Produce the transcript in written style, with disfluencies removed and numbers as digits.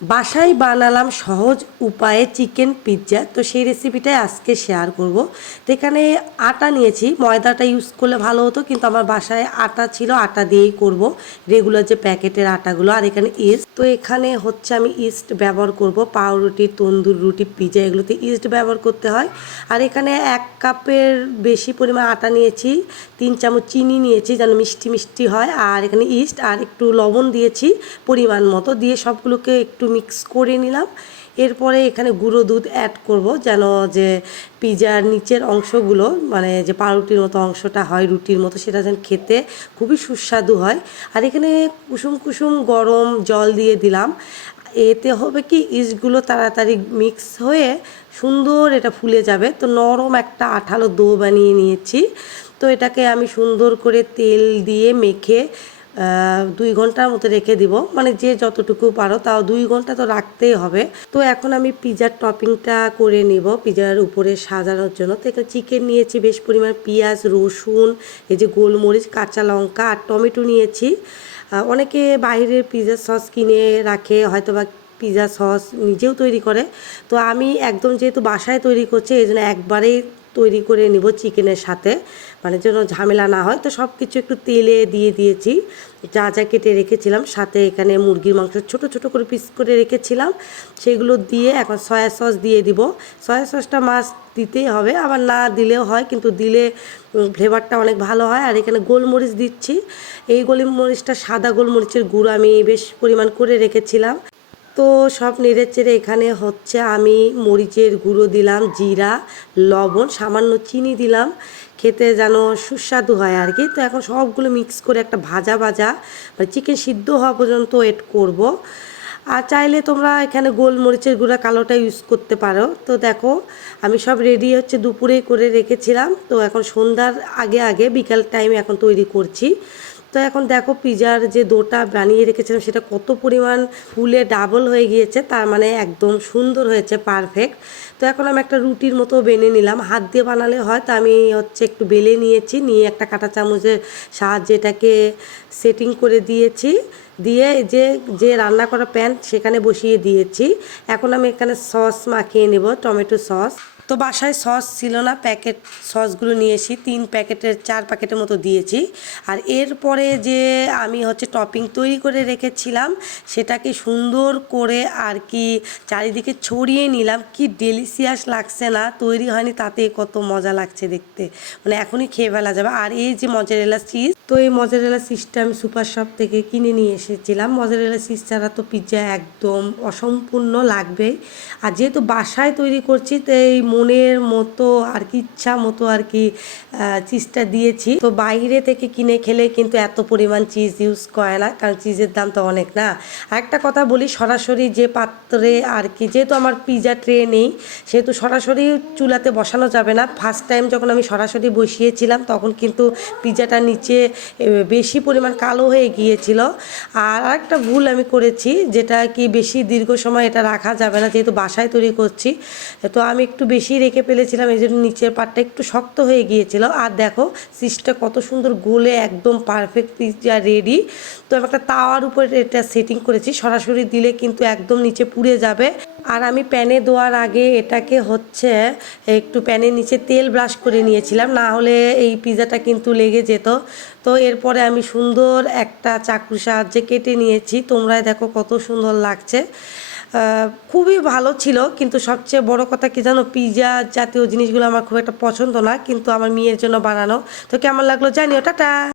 বাসায় বানালাম সহজ উপায়ে চিকেন পিৎজা। তো সেই রেসিপিটাই আজকে শেয়ার করব। তো এখানে আটা নিয়েছি, ময়দাটা ইউজ করলে ভালো হতো কিন্তু আমার বাসায় আটা ছিল, আটা দিয়েই করব, রেগুলার যে প্যাকেটের আটাগুলো। আর এখানে ইস্ট, তো এখানে হচ্ছে আমি ইস্ট ব্যবহার করব। পাউরুটি, তন্দুর রুটি, পিৎজা এগুলোতে ইস্ট ব্যবহার করতে হয়। আর এখানে 1 কাপের বেশি পরিমাণ আটা নিয়েছি, 3 চামচ চিনি নিয়েছি যেন মিষ্টি মিষ্টি হয়, আর এখানে ইস্ট আর একটু লবণ দিয়েছি পরিমাণ মতো, দিয়ে সবগুলোকে একটু মিক্স করে নিলাম। এরপরে এখানে গুঁড়ো দুধ অ্যাড করব যেন যে পিজার নিচের অংশগুলো, মানে যে পাউরুটির মতো অংশটা হয় রুটির মতো, সেটা যেন খেতে খুবই সুস্বাদু হয়। আর এখানে কুসুম কুসুম গরম জল দিয়ে দিলাম। এতে হবে কি, ইস্টগুলো তাড়াতাড়ি মিক্স হয়ে সুন্দর এটা ফুলে যাবে। তো নরম একটা আঠালো ডো বানিয়ে নিয়েছি। তো এটাকে আমি সুন্দর করে তেল দিয়ে মেখে 2 ঘন্টার মতো রেখে দিব, মানে যে যতটুকু পারো, তাও 2 ঘন্টা তো রাখতেই হবে। তো এখন আমি পিজার টপিংটা করে নিব পিজার উপরে সাজানোর জন্য। তো এখানে চিকেন নিয়েছি, বেশ পরিমাণ পেঁয়াজ, রসুন, এই যে গোলমরিচ, কাঁচা লঙ্কা আর টমেটো নিয়েছি। অনেকে বাইরের পিজা সস কিনে রাখে, হয়তো বা পিজা সস নিজেও তৈরি করে। তো আমি একদম যেহেতু বাসায় তৈরি করছি, এই জন্য একবারেই তৈরি করে নিব চিকেনের সাথে, মানে যেন ঝামেলা না হয়। তো সব কিছু একটু তেলে দিয়ে দিয়েছি, যা যা কেটে রেখেছিলাম। সাথে এখানে মুরগির মাংস ছোট ছোট করে পিস করে রেখেছিলাম, সেগুলো দিয়ে এখন সয়া সস দিয়ে দিব। সয়া সসটা মাস্ট দিতেই হবে, আবার না দিলেও হয়, কিন্তু দিলে ফ্লেভারটা অনেক ভালো হয়। আর এখানে গোলমরিচ দিচ্ছি, এই গোলমরিচটা সাদা গোলমরিচের গুঁড়ো আমি বেশ পরিমাণ করে রেখেছিলাম। তো সব নেড়েচেড়ে এখানে হচ্ছে আমি মরিচের গুঁড়ো দিলাম, জিরা, লবণ, সামান্য চিনি দিলাম, খেতে যেন সুস্বাদু হয় আর কি। তো এখন সবগুলো মিক্স করে একটা ভাজা ভাজা, মানে চিকেন সিদ্ধ হওয়া পর্যন্ত ওয়েট করব। আর চাইলে তোমরা এখানে গোলমরিচের গুঁড়া কালোটা ইউজ করতে পারো। তো দেখো আমি সব রেডি হচ্ছে দুপুরেই করে রেখেছিলাম। তো এখন সন্ধ্যার আগে আগে বিকাল টাইমে এখন তৈরি করছি। তো এখন দেখো পিজার যে ডোটা বানিয়ে রেখেছিলাম সেটা কত পরিমাণ ফুলে ডাবল হয়ে গিয়েছে, তার মানে একদম সুন্দর হয়েছে, পারফেক্ট। তো এখন আমি একটা রুটির মতো বেলে নিলাম, হাত দিয়ে বানালে হয়, তো আমি হচ্ছে একটু বেলে নিয়েছি, নিয়ে একটা কাঁটা চামচের সাহায্যে এটাকে সেটিং করে দিয়েছি। দিয়ে যে যে রান্না করা প্যান সেখানে বসিয়ে দিয়েছি। এখন আমি এখানে সস মাখিয়ে নেব, টমেটো সস। তো বাসায় সস ছিল না, প্যাকেট সসগুলো নিয়ে এসি, 3 প্যাকেটের 4 প্যাকেটের মতো দিয়েছি। আর এরপরে যে আমি হচ্ছে টপিং তৈরি করে রেখেছিলাম সেটাকে সুন্দর করে আর কি চারিদিকে ছড়িয়ে নিলাম। কি ডেলিশিয়াস লাগছে না, তৈরি হয়নি তাতে কত মজা লাগছে দেখতে, মানে এখনই খেয়ে ফেলা যাবে। আর এই যে মজারেলা চিজ, তো এই মজারেলা চিজটা আমি সুপার শপ থেকে কিনে নিয়ে এসেছিলাম। মজারেলা চিজ ছাড়া তো পিৎজা একদম অসম্পূর্ণ লাগবে। আর যেহেতু বাসায় তৈরি করছি, তো এই মনের মতো আর কি, ইচ্ছা মতো আর কি চিজটা দিয়েছি। তো বাইরে থেকে কিনে খেলে কিন্তু এত পরিমাণ চিজ ইউজ করে না, কারণ চিজের দাম তো অনেক না। আরেকটা কথা বলি, সরাসরি যে পাত্রে আর কি, যেহেতু আমার পিজা ট্রে নেই, সেহেতু সরাসরি চুলাতে বসানো যাবে না। ফার্স্ট টাইম যখন আমি সরাসরি বসিয়েছিলাম তখন কিন্তু পিজাটা নিচে বেশি পরিমাণ কালো হয়ে গিয়েছিল। আর আরেকটা ভুল আমি করেছি, যেটা কি বেশি দীর্ঘ সময় এটা রাখা যাবে না, যেহেতু বাসায় তৈরি করছি। তো আমি একটু বেশি রেখে ফেলেছিলাম, এই জন্য নিচের পাটটা একটু শক্ত হয়ে গিয়েছিল। আর দেখো চিজটা কত সুন্দর গলে একদম পারফেক্ট পিৎজা রেডি। তো আমি একটা তাওয়ার উপরে এটা সেটিং করেছি, সরাসরি দিলে কিন্তু একদম নিচে পুড়ে যাবে। আর আমি প্যানে দেওয়ার আগে এটাকে হচ্ছে একটু প্যানের নিচে তেল ব্রাশ করে নিয়েছিলাম, না হলে এই পিৎজাটা কিন্তু লেগে যেত। তো এরপরে আমি সুন্দর একটা চাকুর সাহায্যে কেটে নিয়েছি, তোমরা দেখো কত সুন্দর লাগছে। খুবই ভালো ছিল, কিন্তু সবচেয়ে বড় কথা কি জানো, পিৎজা জাতীয় জিনিসগুলো আমার খুব একটা পছন্দ না, কিন্তু আমার মেয়ের জন্য বানানো। তো কেমন লাগলো জানিও, টাটা।